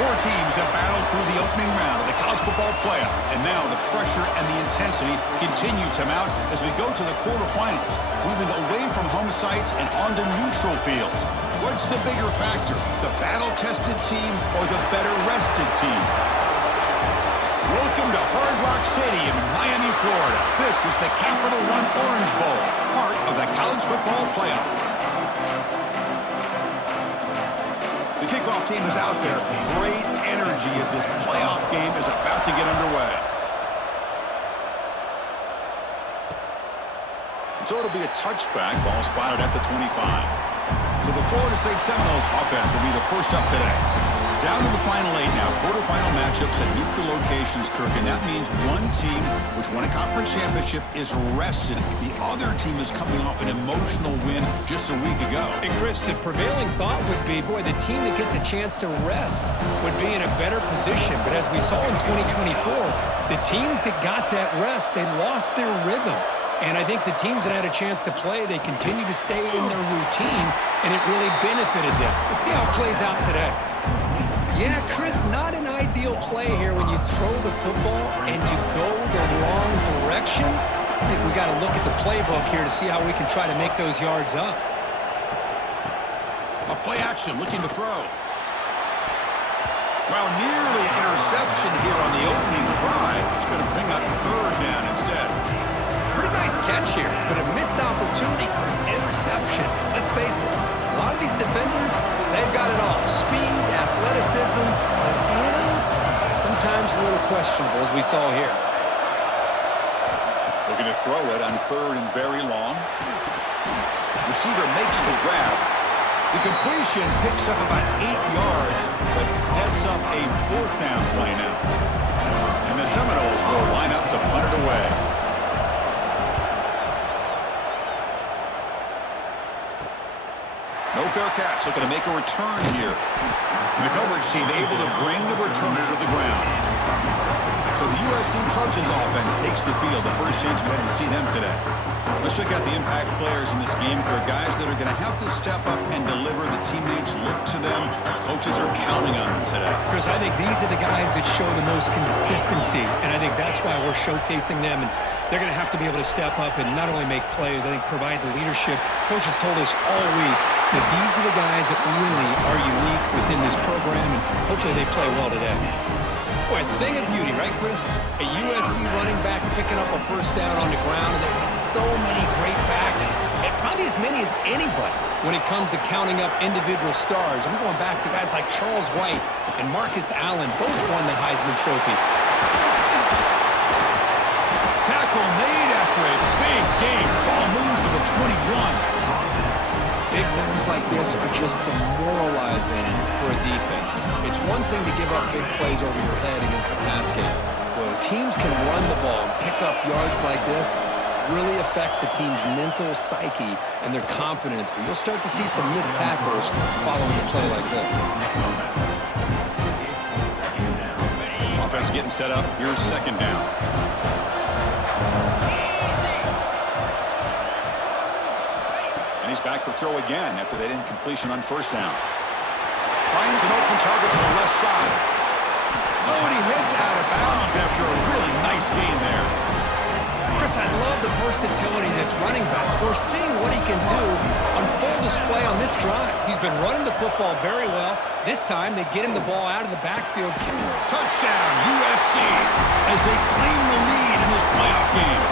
Four teams have battled through the opening round of the college football playoff, and now the pressure and the intensity continue to mount as we go to the quarterfinals, moving away from home sites and onto neutral fields. What's the bigger factor, the battle-tested team or the better-rested team? Welcome to Hard Rock Stadium in Miami, Florida. This is the Capital One Orange Bowl, part of the college football playoff. The kickoff team is out there. Great energy as this playoff game is about to get underway. And so it'll be a touchback, ball spotted at the 25. So the Florida State Seminoles offense will be the first up today. Down to the final 8 now. Quarterfinal matchups at neutral locations, Kirk, and that means one team which won a conference championship is rested. The other team is coming off an emotional win just a week ago. And Chris, the prevailing thought would be, boy, the team that gets a chance to rest would be in a better position. But as we saw in 2024, the teams that got that rest, they lost their rhythm. And I think the teams that had a chance to play, they continue to stay in their routine, and it really benefited them. Let's see how it plays out today. Yeah, Chris, not an ideal play here when you throw the football and you go the wrong direction. I think we got to look at the playbook here to see how we can try to make those yards up. A play action, looking to throw. Well, nearly an interception here on the opening drive. It's going to bring up third down instead. Pretty nice catch here, but a missed opportunity for an interception. Let's face it, a lot of these defenders, they've got it all. Speed, athleticism, but hands, sometimes a little questionable, as we saw here. Looking to throw it on third and very long. Receiver makes the grab. The completion picks up about 8 yards, but sets up a fourth down play now. And the Seminoles will line up to punt it away. No fair catch, looking to make a return here. And the coverage team able to bring the returner to the ground. So the USC Trojans offense takes the field. The first chance we had to see them today. Let's check out the impact players in this game, Kirk. Guys that are going to have to step up and deliver. The teammates look to them. Coaches are counting on them today. Chris, I think these are the guys that show the most consistency, and I think that's why we're showcasing them. And they're going to have to be able to step up and not only make plays, I think provide the leadership. Coaches told us all week that these are the guys that really are unique within this program, and hopefully they play well today. Boy, a thing of beauty, right, Chris? A USC running back picking up a first down on the ground, and they've had so many great backs, and probably as many as anybody when it comes to counting up individual stars. I'm going back to guys like Charles White and Marcus Allen, both won the Heisman Trophy. Tackle made after a big game. Ball moves to the 21. Big runs like this are just demoralizing for a defense. It's one thing to give up big plays over your head against the pass game. When teams can run the ball and pick up yards like this, it really affects the team's mental psyche and their confidence. And you'll start to see some missed tackles following a play like this. Offense getting set up. Here's second down. He's back to throw again after that incompletion on first down. Finds an open target to the left side. Oh, and he heads out of bounds after a really nice gain there. Chris, I love the versatility of this running back. We're seeing what he can do on full display on this drive. He's been running the football very well. This time, they get him the ball out of the backfield. Touchdown, USC, as they claim the lead in this playoff game.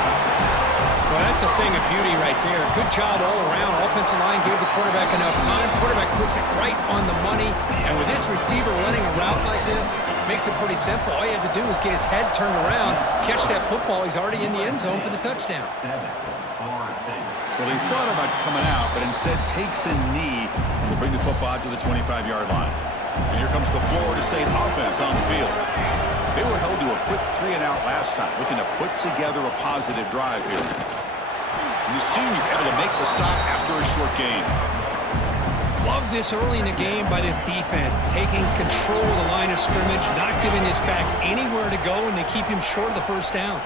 Well, that's a thing of beauty right there. Good job all around. Offensive line gave the quarterback enough time. Quarterback puts it right on the money. And with this receiver running a route like this, makes it pretty simple. All you have to do is get his head turned around, catch that football. He's already in the end zone for the touchdown. Well, he thought about coming out, but instead takes a knee and will bring the football to the 25-yard line. And here comes the Florida State offense on the field. They were held to a quick 3-and-out last time, looking to put together a positive drive here. And the senior able to make the stop after a short gain. Love this early in the game by this defense, taking control of the line of scrimmage, not giving this back anywhere to go, and they keep him short of the first down.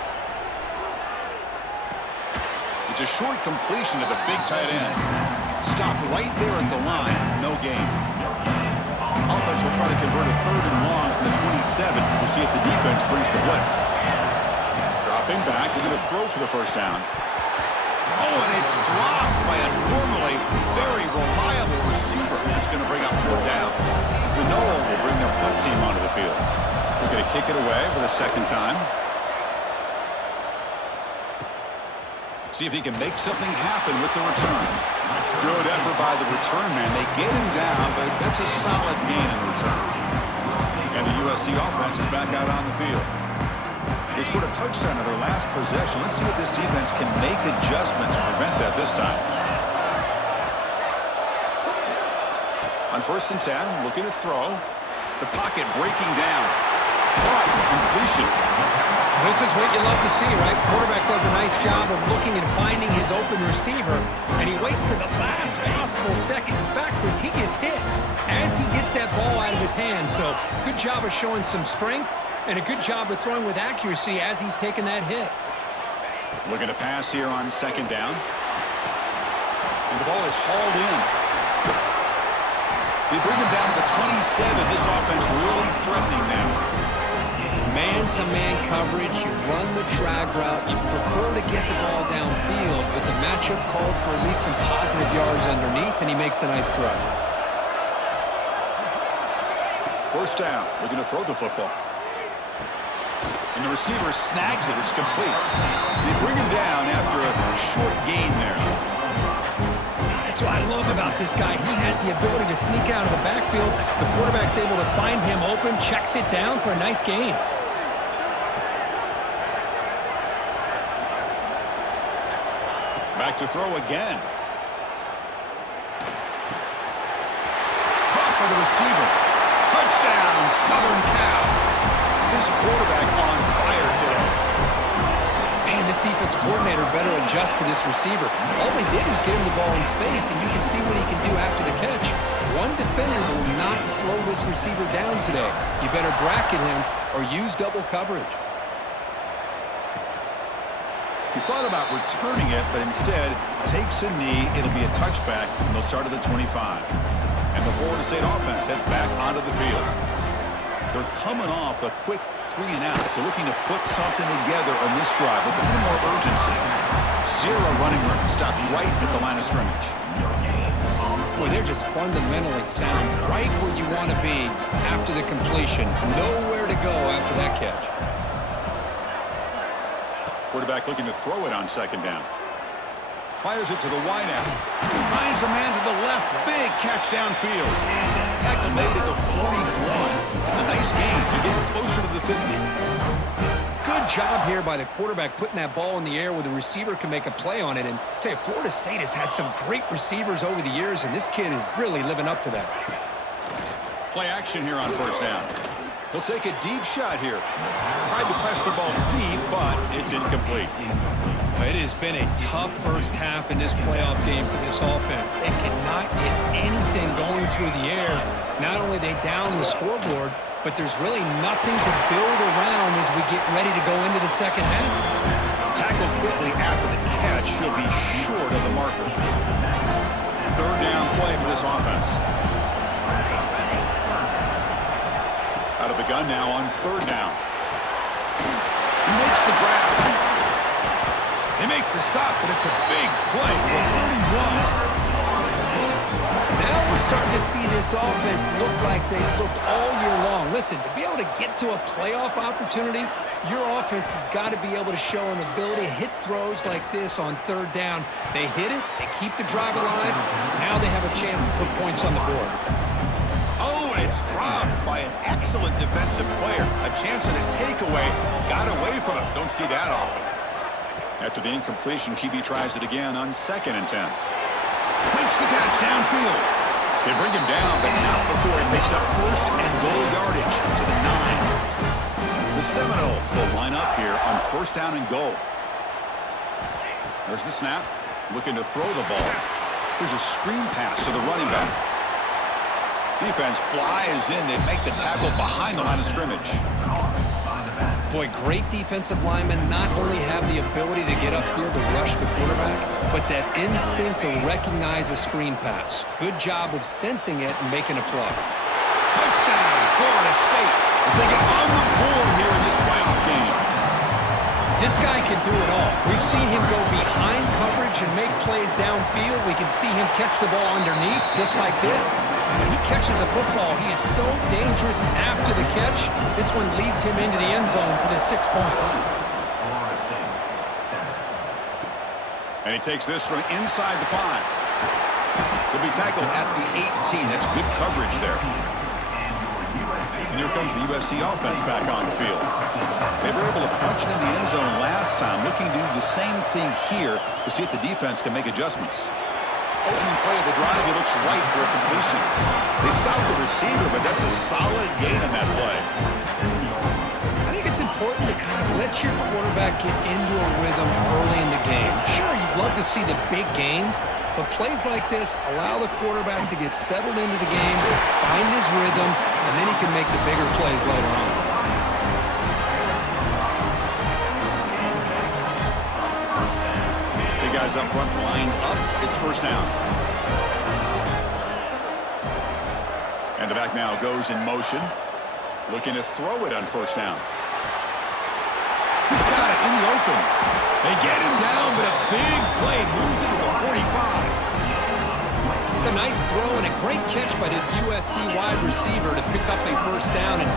It's a short completion to the big tight end. Stopped right there at the line, no gain. Offense will try to convert a 3rd and long from the 27. We'll see if the defense brings the blitz. Dropping back, they're going to throw for the first down. Oh, and it's dropped by a normally very reliable receiver. It's going to bring up 4th down. The Knowles will bring their punt team onto the field. They're going to kick it away for the 2nd time. See if he can make something happen with the return. Good effort by the return man. They get him down, but that's a solid gain in the return. And the USC offense is back out on the field. They scored a touchdown in their last possession. Let's see if this defense can make adjustments and prevent that this time. On 1st and 10, looking to throw. The pocket breaking down. Caught, completion. This is what you love to see, right? Quarterback does a nice job of looking and finding his open receiver, and he waits to the last possible second. In fact, as he gets hit, as he gets that ball out of his hands. So good job of showing some strength and a good job of throwing with accuracy as he's taking that hit. Looking to pass here on 2nd down. And the ball is hauled in. They bring him down to the 27. This offense really threatening them. Man-to-man coverage, you run the drag route, you prefer to get the ball downfield, but the matchup called for at least some positive yards underneath, and he makes a nice throw. 1st down, looking to throw the football. And the receiver snags it, it's complete. They bring him down after a short gain there. That's what I love about this guy. He has the ability to sneak out of the backfield. The quarterback's able to find him open, checks it down for a nice gain. Back to throw again. Caught by the receiver. Touchdown, Southern Cal. This quarterback on fire today. Man, this defense coordinator better adjust to this receiver. All they did was get him the ball in space, and you can see what he can do after the catch. One defender will not slow this receiver down today. You better bracket him or use double coverage. He thought about returning it, but instead takes a knee. It'll be a touchback, and they'll start at the 25. And the Florida State offense heads back onto the field. They're coming off a quick 3 and out, so looking to put something together on this drive with a little more urgency. 0 running room, stopped right at the line of scrimmage. Boy, they're just fundamentally sound, right where you want to be after the completion. Nowhere to go after that catch. Quarterback looking to throw it on 2nd down. Fires it to the wideout. Finds a man to the left. Big catch downfield. Tackle made at the 41. It's a nice gain. You're getting closer to the 50. Good job here by the quarterback putting that ball in the air where the receiver can make a play on it. And I tell you, Florida State has had some great receivers over the years, and this kid is really living up to that. Play action here on 1st down. He'll take a deep shot here. Tried to press the ball deep, but it's incomplete. It has been a tough first half in this playoff game for this offense. They cannot get anything going through the air. Not only they down the scoreboard, but there's really nothing to build around as we get ready to go into the 2nd half. Tackled quickly after the catch. He'll be short of the marker. 3rd down play for this offense. Out of the gun now on 3rd down. He makes the grab. They make the stop, but it's a big play with 31. Now we're starting to see this offense look like they've looked all year long. Listen, to be able to get to a playoff opportunity, your offense has got to be able to show an ability to hit throws like this on 3rd down. They hit it, they keep the drive alive. Now they have a chance to put points on the board. Oh, and it's dropped by an excellent defensive player. A chance at a takeaway. Got away from him. Don't see that often. After the incompletion, QB tries it again on 2nd and 10. Makes the catch downfield. They bring him down, but not before he picks up 1st and goal yardage to the 9. The Seminoles will line up here on 1st down and goal. There's the snap. Looking to throw the ball. Here's a screen pass to the running back. Defense flies in. They make the tackle behind the line of scrimmage. Boy, great defensive linemen not only have the ability to get upfield to rush the quarterback, but that instinct to recognize a screen pass. Good job of sensing it and making a play. Touchdown, Florida State, as they get on the board here in this playoff game. This guy can do it all. We've seen him go behind coverage and make plays downfield. We can see him catch the ball underneath, just like this. When he catches a football, he is so dangerous after the catch. This one leads him into the end zone for the 6 points. And he takes this from inside the 5. He'll be tackled at the 18. That's good coverage there. And here comes the USC offense back on the field. They were able to punch it in the end zone last time, looking to do the same thing here to see if the defense can make adjustments. Opening play of the drive, he looks right for a completion. They stopped the receiver, but that's a solid gain on that play. I think it's important to kind of let your quarterback get into a rhythm early in the game. Sure, you'd love to see the big gains, but plays like this allow the quarterback to get settled into the game, find his rhythm, and then he can make the bigger plays later on. Big guys up front, lined up. It's first down. And the back now goes in motion, looking to throw it on first down. He's got it in the open. They get him down, but a big play moves into the 45. It's a nice throw and a great catch by this USC wide receiver to pick up a first down. And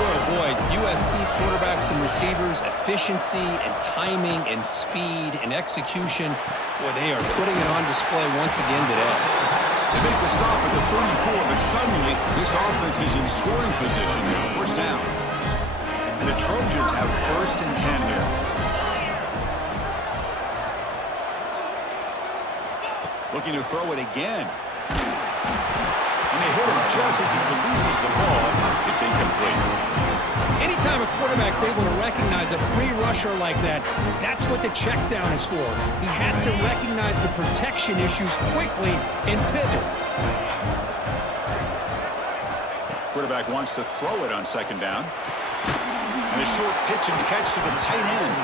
boy, oh boy, USC quarterbacks and receivers, efficiency and timing and speed and execution. Boy, they are putting it on display once again today. They make the stop at the 34, but suddenly this offense is in scoring position. First down. And the Trojans have first and 10 here. Looking to throw it again. And they hit him just as he releases the ball. It's incomplete. Anytime a quarterback's able to recognize a free rusher like that, that's what the check down is for. He has to recognize the protection issues quickly and pivot. Quarterback wants to throw it on second down. And a short pitch and catch to the tight end.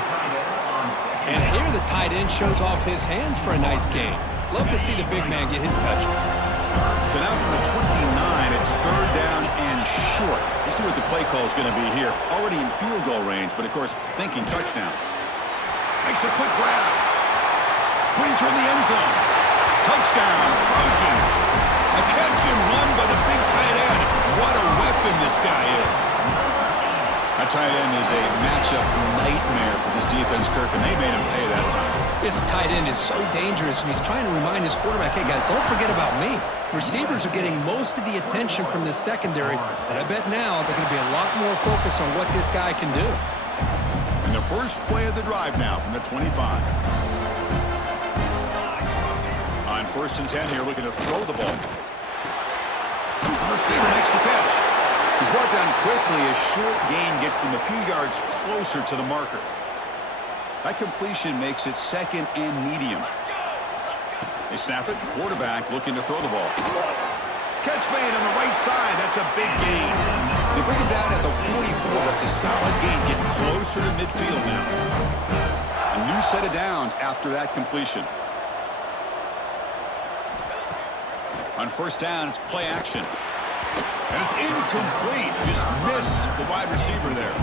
And here the tight end shows off his hands for a nice gain. Love to see the big man get his touches. So now from the 29, it's third down and short. You see what the play call is going to be here. Already in field goal range, but of course, thinking touchdown. Makes a quick grab. Brings her in the end zone. Touchdown, Trojans. A catch and run by the big tight end. What a weapon this guy is. That tight end is a matchup nightmare for this defense, Kirk, and they made him pay that time. This tight end is so dangerous, and he's trying to remind his quarterback, hey, guys, don't forget about me. Receivers are getting most of the attention from the secondary, but I bet now they're going to be a lot more focused on what this guy can do. And the first play of the drive now from the 25. On first and 10 here, looking to throw the ball. The receiver makes the catch. He's brought down quickly. A short gain gets them a few yards closer to the marker. That completion makes it second and medium. They snap it. Quarterback looking to throw the ball. Catch made on the right side. That's a big gain. They bring him down at the 44. That's a solid gain. Getting closer to midfield now. A new set of downs after that completion. On first down, it's play action. And it's incomplete. Just missed the wide receiver there.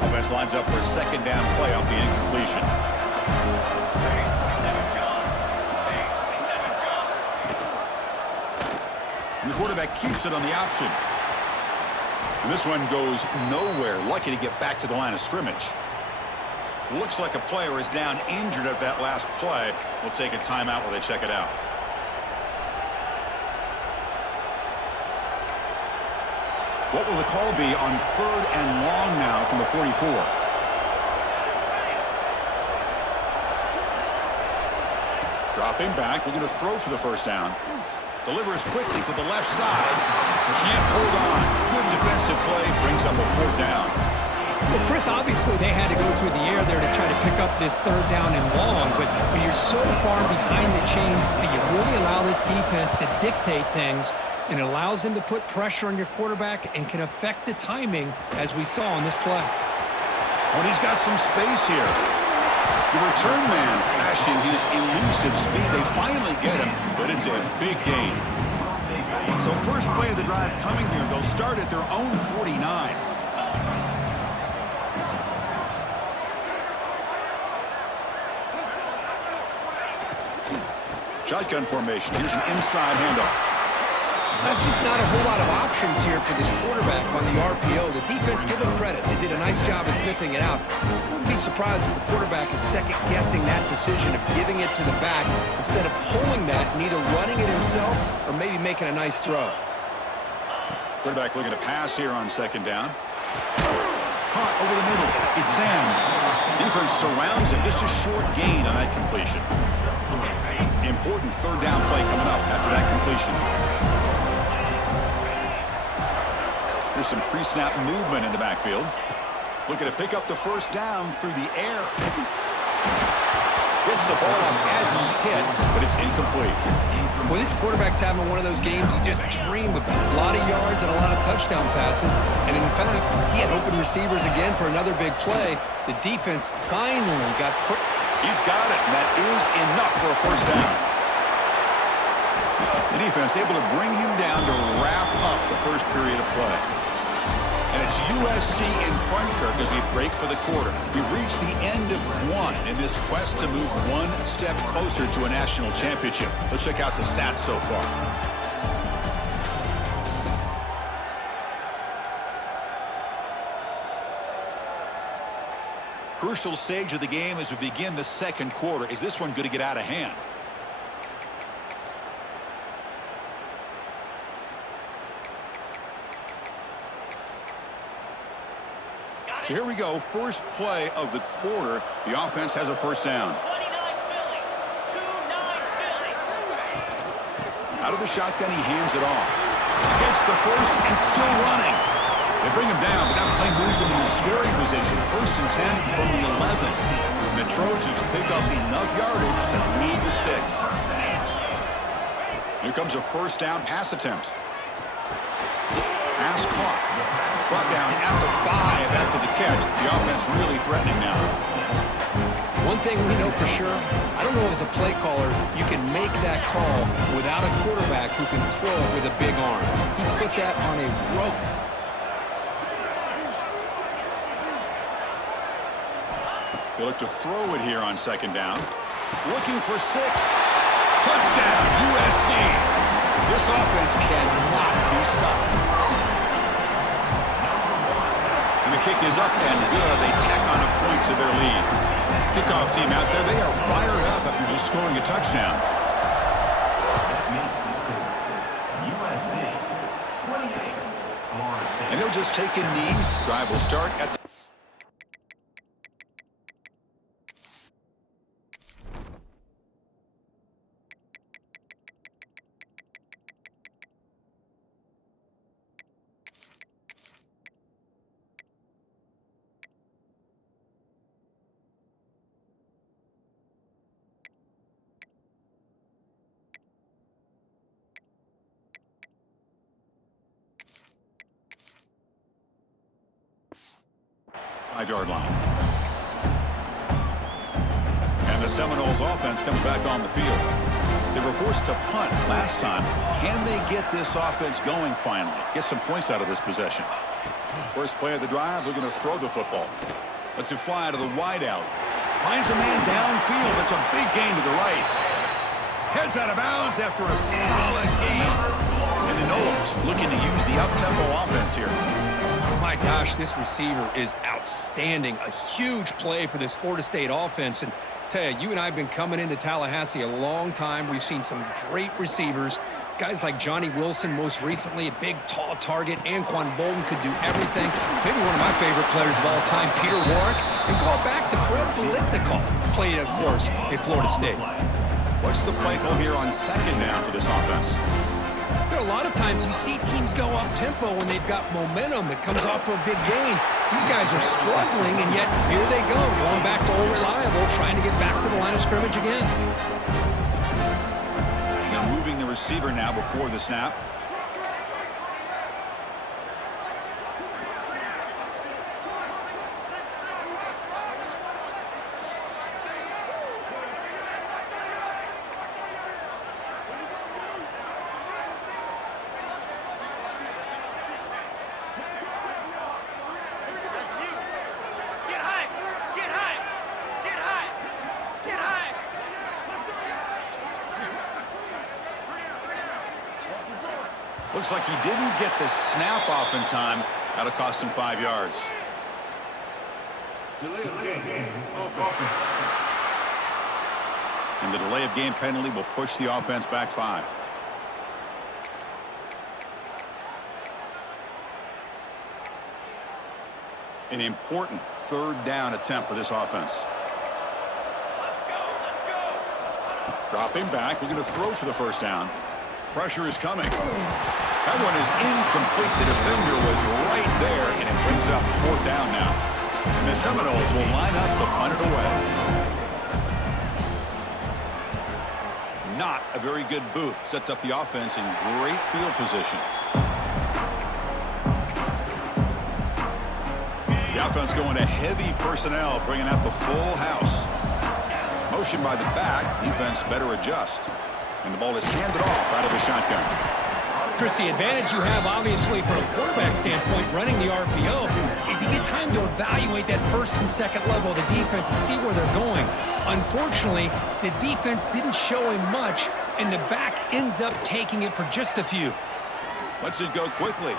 Offense lines up for a second down play off the incompletion. And the quarterback keeps it on the option. And this one goes nowhere. Lucky to get back to the line of scrimmage. Looks like a player is down injured at that last play. We'll take a timeout while they check it out. What will the call be on third and long now from the 44? Dropping back, looking to throw for the first down. Delivers quickly to the left side. Can't hold on. Good defensive play, brings up a fourth down. Well, Chris, obviously they had to go through the air there to try to pick up this third down and long, but when you're so far behind the chains, you really allow this defense to dictate things, and it allows them to put pressure on your quarterback and can affect the timing, as we saw on this play. Oh, and he's got some space here. The return man flashing his elusive speed. They finally get him, but it's a big gain. So first play of the drive coming here. They'll start at their own 49. Shotgun formation. Here's an inside handoff. That's just not a whole lot of options here for this quarterback on the RPO. The defense, give them credit. They did a nice job of sniffing it out. I wouldn't be surprised if the quarterback is second-guessing that decision of giving it to the back instead of pulling that and either running it himself or maybe making a nice throw. Quarterback looking to pass here on second down. Caught over the middle. It's Sands. Defense surrounds him. Just a short gain on that completion. Important third down play coming up after that completion. There's some pre-snap movement in the backfield. Looking to pick up the first down through the air. Gets the ball off as he's hit, but it's incomplete. Well, this quarterback's having one of those games you just dream about. A lot of yards and a lot of touchdown passes. And in fact, he had open receivers again for another big play. The defense finally got... He's got it, and that is enough for a first down. The defense able to bring him down to wrap up the first period of play. And it's USC in front, Kirk, as we break for the quarter. We've reached the end of one in this quest to move one step closer to a national championship. Let's check out the stats so far. Crucial stage of the game as we begin the second quarter. Is this one going to get out of hand? So here we go. First play of the quarter. The offense has a first down. Out of the shotgun, he hands it off. Gets the first and still running. They bring him down, but that play moves him into scoring position. First and 10 from the 11. And the Trojans pick up enough yardage to lead the sticks. Here comes a first down pass attempt. Pass caught. Brought down at the 5 after the catch. The offense really threatening now. One thing we know for sure, I don't know as a play caller, you can make that call without a quarterback who can throw it with a big arm. He put that on a rope. They look to throw it here on second down. Looking for 6. Touchdown, USC. This offense cannot be stopped. And the kick is up and good. They tack on a point to their lead. Kickoff team out there. They are fired up after just scoring a touchdown. And he'll just take a knee. Drive will start at the... Five-yard line. And the Seminoles offense comes back on the field. They were forced to punt last time. Can they get this offense going finally? Get some points out of this possession. First play of the drive, looking to throw the football. Lets it fly to the wideout. Finds a man downfield. That's a big gain to the right. Heads out of bounds after a solid game. And the Noles looking to use the up-tempo offense here. My gosh, this receiver is outstanding. A huge play for this Florida State offense. And tell you, you and I have been coming into Tallahassee a long time. We've seen some great receivers. Guys like Johnny Wilson, most recently, a big, tall target. Anquan Bolden could do everything. Maybe one of my favorite players of all time, Peter Warrick. And going back to Fred Biletnikoff, played, of course, at Florida State. What's the play call here on second down for this offense? You know, a lot of times you see teams go up-tempo when they've got momentum that comes off to a big gain. These guys are struggling, and yet here they go, going back to old reliable, trying to get back to the line of scrimmage again. Now moving the receiver now before the snap. Looks like he didn't get the snap off in time. That'll cost him 5 yards. And the delay of game penalty will push the offense back 5. An important third down attempt for this offense. Dropping back, looking to throw for the first down. Pressure is coming. That one is incomplete. The defender was right there, and it brings up 4th down now. And the Seminoles will line up to punt it away. Not a very good boot. Sets up the offense in great field position. The offense going to heavy personnel, bringing out the full house. Motion by the back. Defense better adjust. And the ball is handed off out of the shotgun. Chris, the advantage you have, obviously, from a quarterback standpoint, running the RPO, is you get time to evaluate that first and second level of the defense and see where they're going. Unfortunately, the defense didn't show him much, and the back ends up taking it for just a few. Lets it go quickly.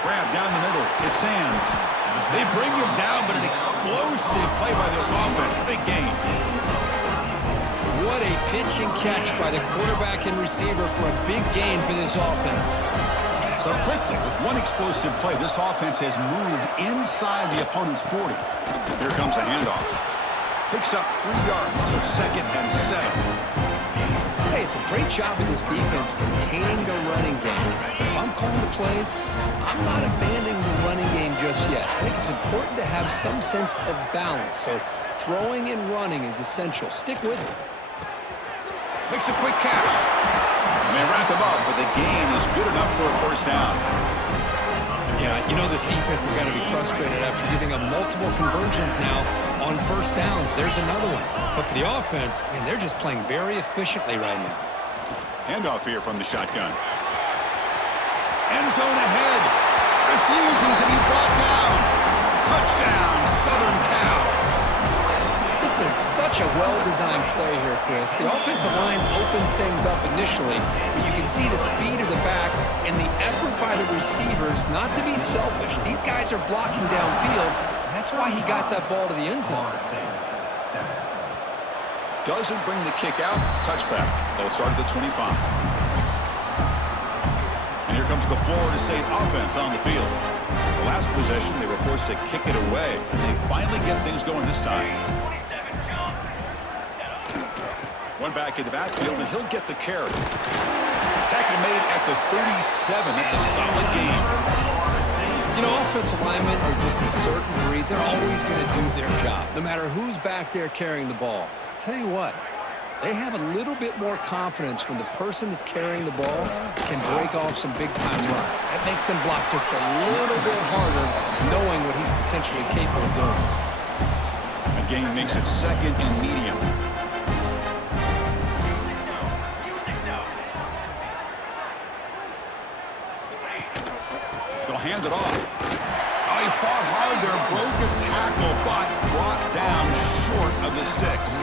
Grab down the middle. It's Sands. They bring him down, but an explosive play by this offense. Big gain. What a pitch and catch by the quarterback and receiver for a big gain for this offense. So quickly, with one explosive play, this offense has moved inside the opponent's 40. Here comes a handoff. Picks up 3 yards, so 2nd and 7. Hey, it's a great job of this defense containing the running game. If I'm calling the plays, I'm not abandoning the running game just yet. I think it's important to have some sense of balance. So throwing and running is essential. Stick with it. Makes a quick catch. And they wrap him up, but the gain is good enough for a first down. Yeah, you know this defense has got to be frustrated after giving up multiple conversions now on first downs. There's another one. But for the offense, man, they're just playing very efficiently right now. Handoff here from the shotgun. End zone ahead. Refusing to be brought down. Touchdown, Southern Cal. This is such a well-designed play here, Chris. The offensive line opens things up initially, but you can see the speed of the back and the effort by the receivers not to be selfish. These guys are blocking downfield, and that's why he got that ball to the end zone. Doesn't bring the kick out. Touchback. They'll start at the 25. And here comes the Florida State offense on the field. The last possession, they were forced to kick it away. Can they finally get things going this time? One back in the backfield, and he'll get the carry. Tackle made at the 37. That's a solid game. You know, offensive linemen are just a certain breed. They're always going to do their job, no matter who's back there carrying the ball. I'll tell you what, they have a little bit more confidence when the person that's carrying the ball can break off some big-time runs. That makes them block just a little bit harder, knowing what he's potentially capable of doing. A gain makes it 2nd and medium. They'll hand it off. Oh, he fought hard there, broke a tackle, but brought down short of the sticks.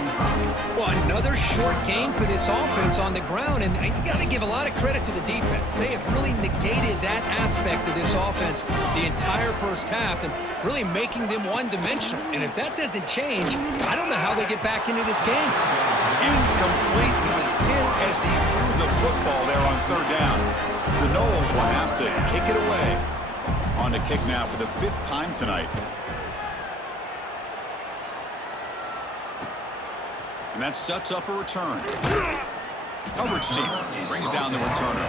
Well, another short gain for this offense on the ground, and you got to give a lot of credit to the defense. They have really negated that aspect of this offense the entire first half and really making them one-dimensional. And if that doesn't change, I don't know how they get back into this game. Incomplete. He was hit as he threw the football there on 3rd down. The Noles will have to kick it away. On to kick now for the 5th time tonight. And that sets up a return. Coverage team brings down the returner.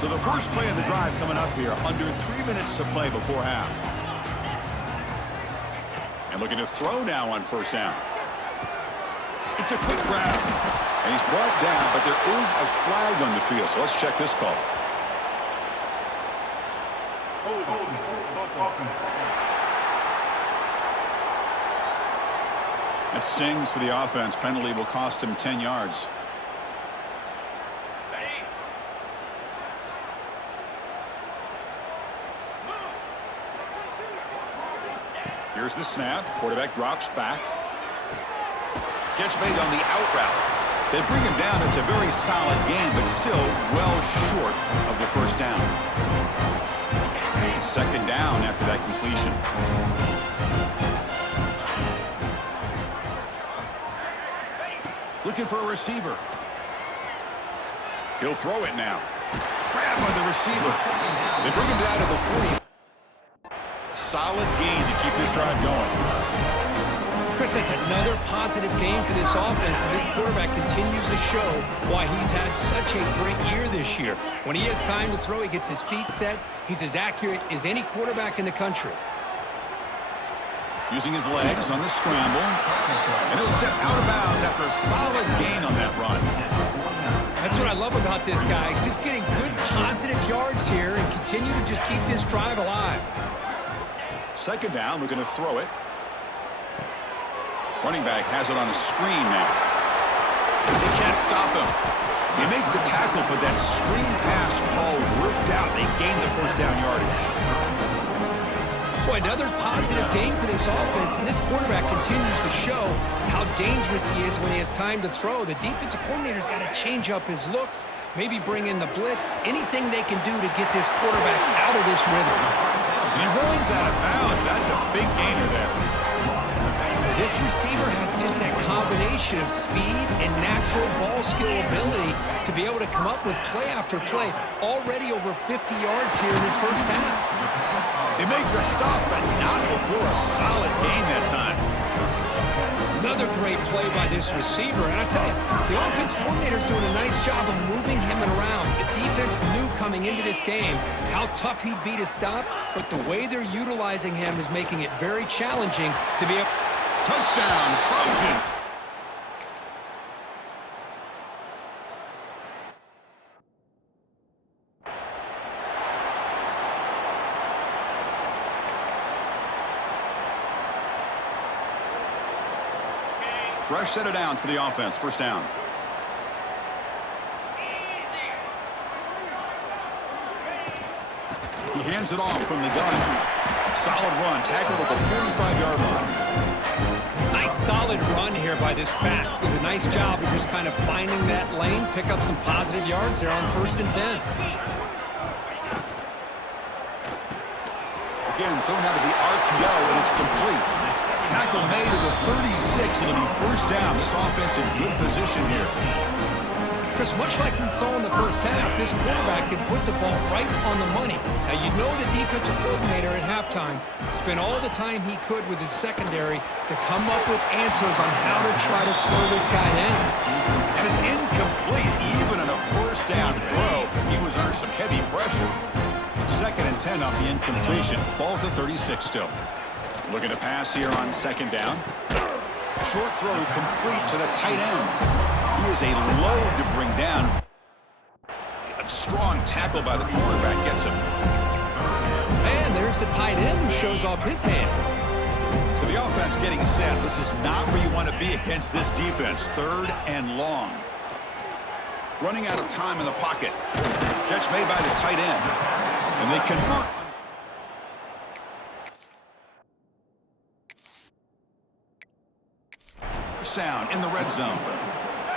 So the first play of the drive coming up here, under 3 minutes to play before half. And looking to throw now on 1st down. It's a quick grab. And he's brought down, but there is a flag on the field. So let's check this call. It stings for the offense. Penalty will cost him 10 yards. Here's the snap. Quarterback drops back. Catch made on the out route. They bring him down. It's a very solid game, but still well short of the first down. Second down after that completion. Looking for a receiver. He'll throw it now. Grab by the receiver. They bring him down to the 40. Solid gain to keep this drive going. Chris, that's another positive game for this offense, and this quarterback continues to show why he's had such a great year this year. When he has time to throw, he gets his feet set. He's as accurate as any quarterback in the country. Using his legs on the scramble. And he'll step out of bounds after a solid gain on that run. That's what I love about this guy. Just getting good positive yards here and continue to just keep this drive alive. Second down, we're going to throw it. Running back has it on a screen now. They can't stop him. They make the tackle, but that screen pass call worked out. They gained the first down yardage. Boy, another positive game for this offense, and this quarterback continues to show how dangerous he is when he has time to throw. The defensive coordinator's got to change up his looks, maybe bring in the blitz, anything they can do to get this quarterback out of this rhythm. And he runs out of bounds. That's a big gainer there. This receiver has just that combination of speed and natural ball skill ability to be able to come up with play after play. Already over 50 yards here in his first half. They make the stop, but not before a solid gain that time. Another great play by this receiver. And I tell you, the offense coordinator's doing a nice job of moving him around. The defense knew coming into this game how tough he'd be to stop, but the way they're utilizing him is making it very challenging to be able. Touchdown, Trojan. Fresh set of downs for the offense. First down. He hands it off from the gun. Solid run, tackled at the 45-yard line. Nice solid run here by this back. Did a nice job of just kind of finding that lane, pick up some positive yards there on 1st and 10. Again, thrown out of the RPO, and it's complete. Tackle made at the 36. It'll be first down. This offense in good position here. Chris, much like we saw in the first half, this quarterback can put the ball right on the money. Now, you know the defensive coordinator at halftime spent all the time he could with his secondary to come up with answers on how to try to slow this guy down. And it's incomplete. Even in a first down throw, he was under some heavy pressure. 2nd and 10 off the incompletion. Ball to 36 still. Looking to pass here on 2nd down. Short throw complete to the tight end. He is a load to bring down. A strong tackle by the quarterback gets him. And there's the tight end who shows off his hands. So the offense getting set. This is not where you want to be against this defense. 3rd and long. Running out of time in the pocket. Catch made by the tight end. And they convert. First down in the red zone.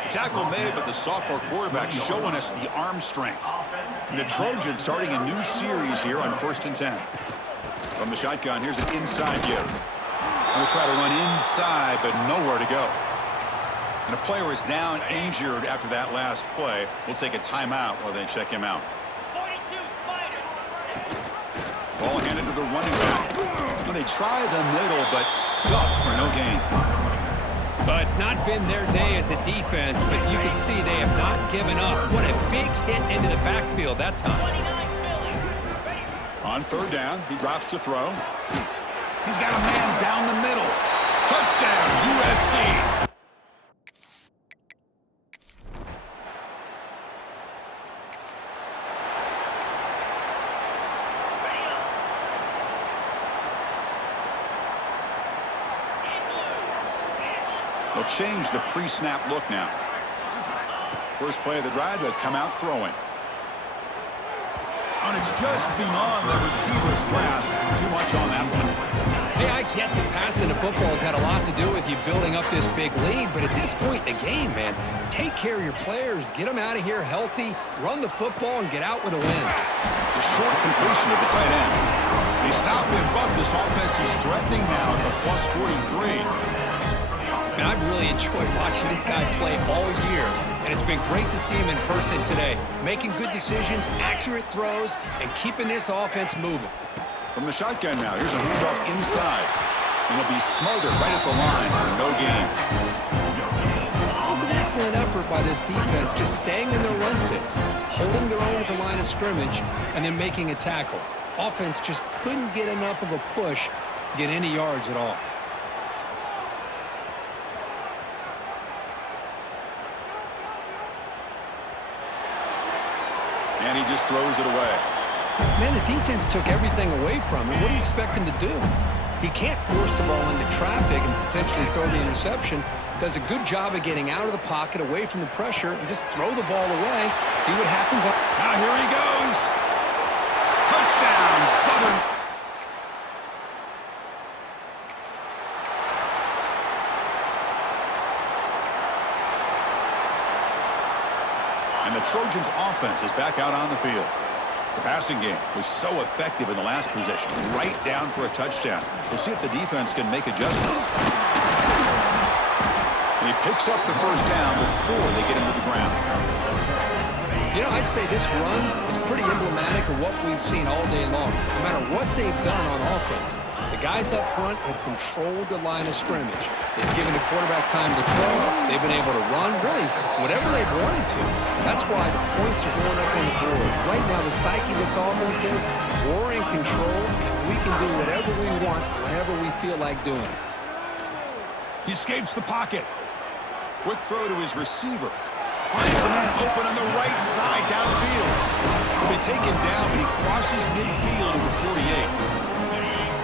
Tackle made, but the sophomore quarterback showing us the arm strength. And the Trojans starting a new series here on 1st and 10. From the shotgun, here's an inside give. Going to try to run inside, but nowhere to go. And a player is down, injured after that last play. We'll take a timeout while they check him out. Ball handed to the running back. Well, they try the middle, but stuffed for no gain. Well, it's not been their day as a defense, but you can see they have not given up. What a big hit into the backfield that time. On 3rd down, he drops to throw. He's got a man down the middle. Touchdown, USC. They'll change the pre-snap look now. First play of the drive, they'll come out throwing. And it's just beyond the receiver's grasp. Too much on that one. Hey, I get that passing the football has had a lot to do with you building up this big lead, but at this point in the game, man, take care of your players. Get them out of here healthy, run the football, and get out with a win. The short completion of the tight end. They stop him, but this offense is threatening now at the plus 43. And I've really enjoyed watching this guy play all year, and it's been great to see him in person today, making good decisions, accurate throws, and keeping this offense moving. From the shotgun now, here's a handoff inside. And he'll be smothered right at the line for no gain. It was an excellent effort by this defense, just staying in their run fits, holding their own at the line of scrimmage, and then making a tackle. Offense just couldn't get enough of a push to get any yards at all. And he just throws it away. Man, the defense took everything away from him. What do you expect him to do? He can't force the ball into traffic and potentially throw the interception. Does a good job of getting out of the pocket, away from the pressure, and just throw the ball away. See what happens. Now here he goes. Touchdown, Southern. And the Trojans' offense is back out on the field. The passing game was so effective in the last possession, right down for a touchdown. We'll see if the defense can make adjustments. And he picks up the first down before they get him to the ground. You know, I'd say this run is pretty emblematic of what we've seen all day long. No matter what they've done on offense, the guys up front have controlled the line of scrimmage. They've given the quarterback time to throw. They've been able to run, really, whatever they've wanted to. That's why the points are going up on the board. Right now, the psyche of this offense is we're in control, and we can do whatever we want, whenever we feel like doing it. He escapes the pocket. Quick throw to his receiver. Finds a man open on the right side downfield. He'll be taken down, but he crosses midfield to the 48.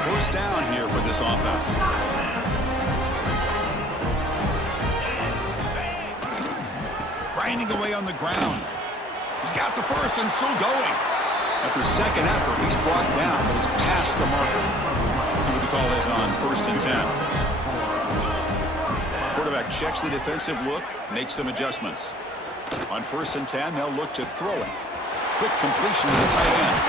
First down here for this offense. Grinding away on the ground. He's got the first and still going. After second effort, he's brought down, but he's past the marker. See what the call is on 1st and 10. Quarterback checks the defensive look, makes some adjustments. On 1st and 10, they'll look to throw it. Quick completion to the tight end.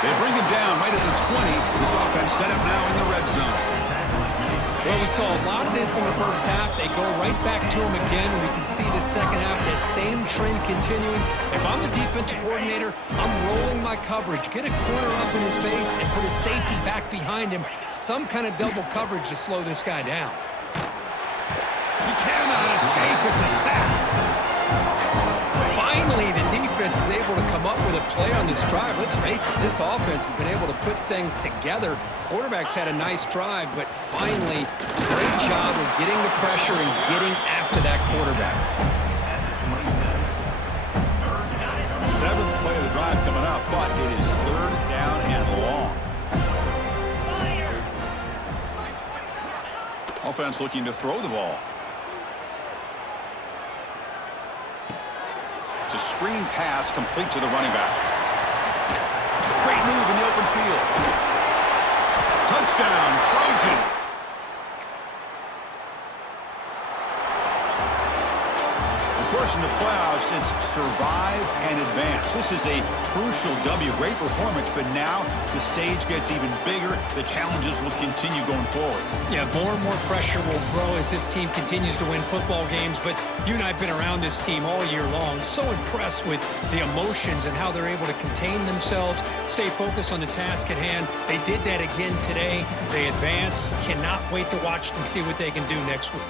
They bring him down right at the 20. This offense set up now in the red zone. Well, we saw a lot of this in the first half. They go right back to him again, and we can see the second half, that same trend continuing. If I'm the defensive coordinator, I'm rolling my coverage. Get a corner up in his face and put a safety back behind him. Some kind of double coverage to slow this guy down. He cannot escape. It's a sack. Finally, the defense is able to come up with a play on this drive. Let's face it, this offense has been able to put things together. Quarterback's had a nice drive, but finally, great job of getting the pressure and getting after that quarterback. 7th play of the drive coming up, but it is 3rd down and long. Offense looking to throw the ball. It's a screen pass complete to the running back. Great move in the open field. Touchdown, Trojan. Of course, in the playoffs, it's survive and advance. This is a crucial W. Great performance, but now the stage gets even bigger. The challenges will continue going forward. Yeah, more and more pressure will grow as this team continues to win football games, but you and I have been around this team all year long. So impressed with the emotions and how they're able to contain themselves, stay focused on the task at hand. They did that again today. They advance. Cannot wait to watch and see what they can do next week.